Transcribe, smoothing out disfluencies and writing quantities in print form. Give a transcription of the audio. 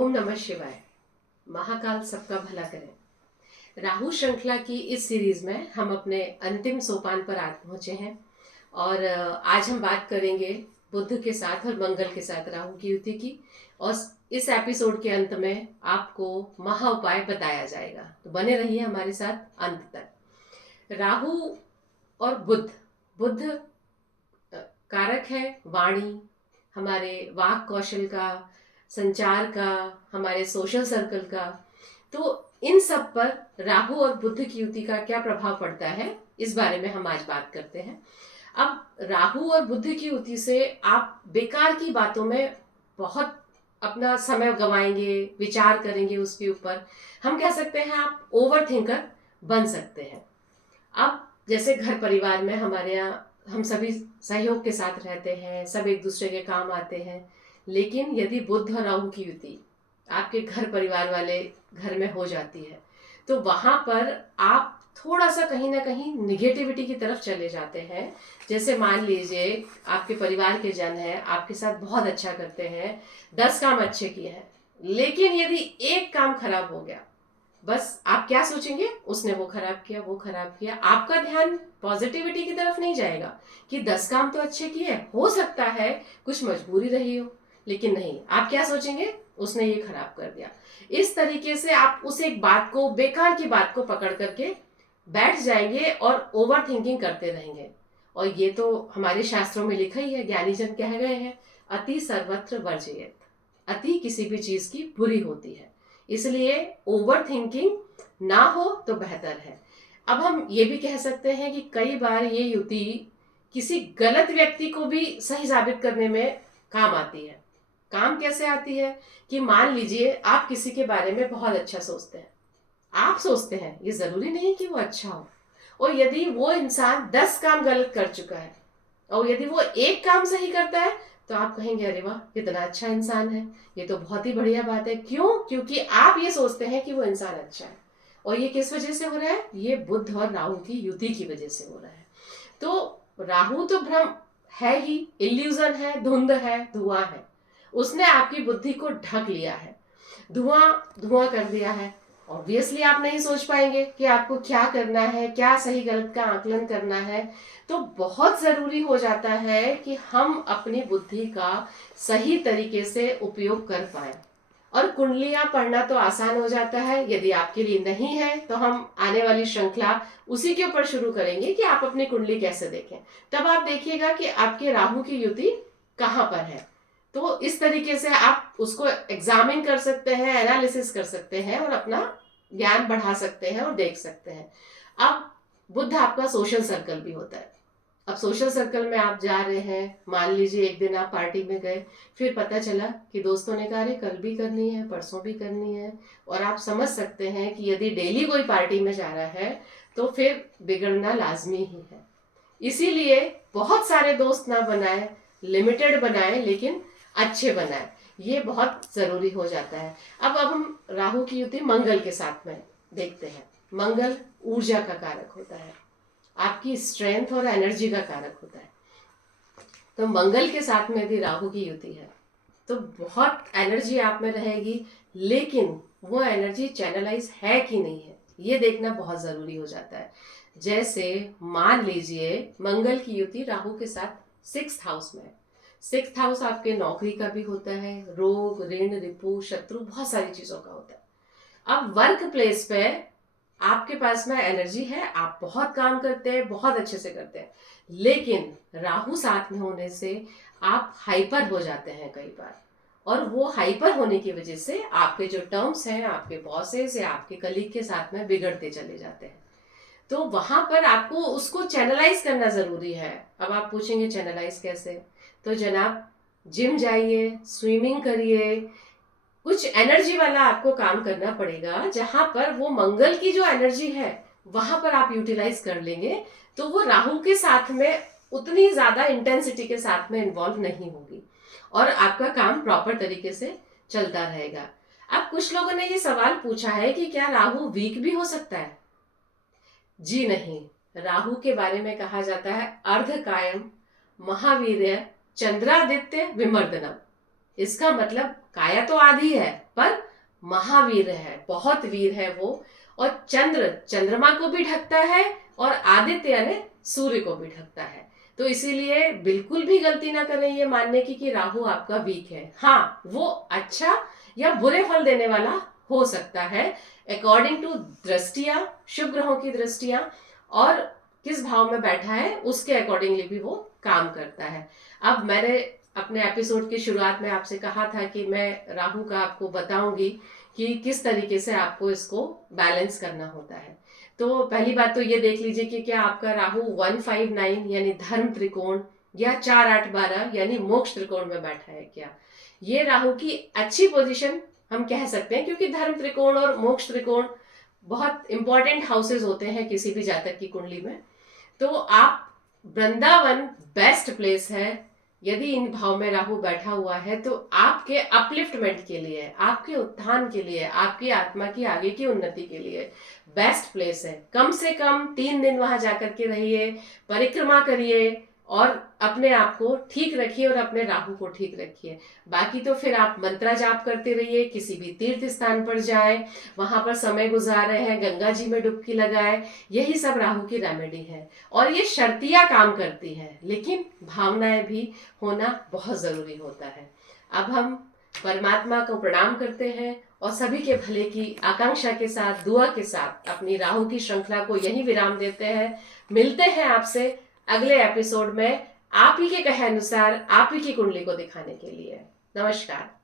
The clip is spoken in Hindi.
ओम नमः शिवाय। महाकाल सबका भला करे। राहु श्रृंखला की इस सीरीज में हम अपने अंतिम सोपान पर आ पहुंचे हैं और आज हम बात करेंगे बुध के साथ और मंगल के साथ राहु की युति की। और इस एपिसोड के अंत में आपको महा उपाय बताया जाएगा, तो बने रहिए हमारे साथ अंत तक। राहु और बुध बुध कारक है वाणी, हमारे वाक कौशल का, संचार का, हमारे सोशल सर्कल का। तो इन सब पर राहु और बुध की युति का क्या प्रभाव पड़ता है, इस बारे में हम आज बात करते हैं। अब राहु और बुध की युति से आप बेकार की बातों में बहुत अपना समय गंवाएंगे, विचार करेंगे उसके ऊपर। हम कह सकते हैं आप ओवर थिंकर बन सकते हैं। अब जैसे घर परिवार में हमारे यहाँ हम सभी सहयोग के साथ रहते हैं, सब एक दूसरे के काम आते हैं, लेकिन यदि बुध और राहु की युति आपके घर परिवार वाले घर में हो जाती है तो वहां पर आप थोड़ा सा कहीं ना कहीं निगेटिविटी की तरफ चले जाते हैं। जैसे मान लीजिए आपके परिवार के जन हैं, आपके साथ बहुत अच्छा करते हैं, 10 काम अच्छे किए हैं, लेकिन यदि एक काम खराब हो गया, बस आप क्या सोचेंगे, उसने वो खराब किया, वो खराब किया। आपका ध्यान पॉजिटिविटी की तरफ नहीं जाएगा कि 10 काम तो अच्छे किए, हो सकता है कुछ मजबूरी रही हो, लेकिन नहीं, आप क्या सोचेंगे, उसने ये खराब कर दिया। इस तरीके से आप उस एक बात को, बेकार की बात को पकड़ करके बैठ जाएंगे और ओवर थिंकिंग करते रहेंगे। और ये तो हमारे शास्त्रों में लिखा ही है, ज्ञानी जन कह गए हैं, अति सर्वत्र वर्जयेत। अति किसी भी चीज की बुरी होती है, इसलिए ओवर थिंकिंग ना हो तो बेहतर है। अब हम ये भी कह सकते हैं कि कई बार ये युति किसी गलत व्यक्ति को भी सही साबित करने में काम आती है। काम कैसे आती है कि मान लीजिए आप किसी के बारे में बहुत अच्छा सोचते हैं, आप सोचते हैं, ये जरूरी नहीं कि वो अच्छा हो, और यदि वो इंसान 10 काम गलत कर चुका है और यदि वो एक काम सही करता है तो आप कहेंगे अरे वाह कितना अच्छा इंसान है, ये तो बहुत ही बढ़िया बात है। क्यों? क्योंकि आप ये सोचते हैं कि वो इंसान अच्छा है। और ये किस वजह से हो रहा है? ये बुध और राहु की युति की वजह से हो रहा है। तो राहु तो भ्रम है ही, इल्यूजन है, धुंध है, धुआं है। उसने आपकी बुद्धि को ढक लिया है, धुआं धुआं कर दिया है। ऑब्वियसली आप नहीं सोच पाएंगे कि आपको क्या करना है, क्या सही गलत का आकलन करना है। तो बहुत जरूरी हो जाता है कि हम अपनी बुद्धि का सही तरीके से उपयोग कर पाए। और कुंडलियां पढ़ना तो आसान हो जाता है, यदि आपके लिए नहीं है तो हम आने वाली श्रृंखला उसी के ऊपर शुरू करेंगे कि आप अपनी कुंडली कैसे देखें। तब आप देखिएगा कि आपके राहु की युति कहाँ पर है। तो इस तरीके से आप उसको एग्जामिन कर सकते हैं, एनालिसिस कर सकते हैं और अपना ज्ञान बढ़ा सकते हैं और देख सकते हैं। अब बुद्ध आपका सोशल सर्कल भी होता है। अब सोशल सर्कल में आप जा रहे हैं, मान लीजिए एक दिन आप पार्टी में गए, फिर पता चला कि दोस्तों ने कहा अरे कल भी करनी है, परसों भी करनी है, और आप समझ सकते हैं कि यदि डेली कोई पार्टी में जा रहा है तो फिर बिगड़ना लाजमी ही है। इसीलिए बहुत सारे दोस्त ना बनाए, लिमिटेड बनाए, लेकिन अच्छे बनाए, ये बहुत जरूरी हो जाता है। अब हम राहु की युति मंगल के साथ में देखते हैं। मंगल ऊर्जा का कारक होता है, आपकी स्ट्रेंथ और एनर्जी का कारक होता है। तो मंगल के साथ में यदि राहु की युति है तो बहुत एनर्जी आप में रहेगी, लेकिन वो एनर्जी चैनलाइज है कि नहीं है, ये देखना बहुत जरूरी हो जाता है। जैसे मान लीजिए मंगल की युति राहु के साथ 6th हाउस में है। 6th हाउस आपके नौकरी का भी होता है, रोग, ऋण, रिपु, शत्रु, बहुत सारी चीजों का होता है। अब वर्क प्लेस पे आपके पास में एनर्जी है, आप बहुत काम करते हैं, बहुत अच्छे से करते हैं, लेकिन राहु साथ में होने से आप हाइपर हो जाते हैं कई बार। और वो हाइपर होने की वजह से आपके जो टर्म्स हैं, आपके बॉसेस या आपके कलीग के साथ में बिगड़ते चले जाते हैं। तो वहां पर आपको उसको चैनलाइज करना जरूरी है। अब आप पूछेंगे चैनलाइज कैसे? तो जनाब जिम जाइए, स्विमिंग करिए, कुछ एनर्जी वाला आपको काम करना पड़ेगा, जहां पर वो मंगल की जो एनर्जी है वहां पर आप यूटिलाइज कर लेंगे तो वो राहु के साथ में उतनी ज्यादा इंटेंसिटी के साथ में इन्वॉल्व नहीं होगी और आपका काम प्रॉपर तरीके से चलता रहेगा। अब कुछ लोगों ने ये सवाल पूछा है कि क्या राहु वीक भी हो सकता है? जी नहीं, राहु के बारे में कहा जाता है अर्ध कायम महावीर्य चंद्रादित्य विमर्दनम। इसका मतलब काया तो आधी है पर महावीर है, बहुत वीर है वो। और चंद्र चंद्रमा को भी ढकता है और आदित्य यानी सूर्य को भी ढकता है। तो इसीलिए बिल्कुल भी गलती ना करें ये मानने की कि राहु आपका वीक है। हाँ, वो अच्छा या बुरे फल देने वाला हो सकता है अकॉर्डिंग टू दृष्टियां, शुभ ग्रहों की दृष्टियां, और किस भाव में बैठा है उसके अकॉर्डिंगली भी वो काम करता है। अब मैंने अपने एपिसोड की शुरुआत में आपसे कहा था कि मैं राहु का आपको बताऊंगी कि किस तरीके से आपको इसको बैलेंस करना होता है। तो पहली बात तो ये देख लीजिए कि क्या आपका राहु 159 यानी धर्म त्रिकोण या 4 8 12 यानी मोक्ष त्रिकोण में बैठा है क्या। ये राहु की अच्छी पोजीशन हम कह सकते हैं, क्योंकि धर्म त्रिकोण और मोक्ष त्रिकोण बहुत इंपॉर्टेंट हाउसेस होते हैं किसी भी जातक की कुंडली में। तो आप वृंदावन बेस्ट प्लेस है यदि इन भाव में राहु बैठा हुआ है, तो आपके अपलिफ्टमेंट के लिए, आपके उत्थान के लिए, आपकी आत्मा की आगे की उन्नति के लिए बेस्ट प्लेस है। कम से कम 3 दिन वहां जाकर के रहिए, परिक्रमा करिए और अपने आप को ठीक रखिए और अपने राहु को ठीक रखिए। बाकी तो फिर आप मंत्रा जाप करते रहिए, किसी भी तीर्थ स्थान पर जाए, वहां पर समय गुजार रहे हैं, गंगा जी में डुबकी लगाए, यही सब राहु की रेमेडी है। और ये शर्तियां काम करती है, लेकिन भावनाएं भी होना बहुत जरूरी होता है। अब हम परमात्मा को प्रणाम करते हैं और सभी के भले की आकांक्षा के साथ, दुआ के साथ अपनी राहु की श्रृंखला को यही विराम देते हैं। मिलते हैं आपसे अगले एपिसोड में, आप ही के कहे अनुसार आप ही की कुंडली को दिखाने के लिए। नमस्कार।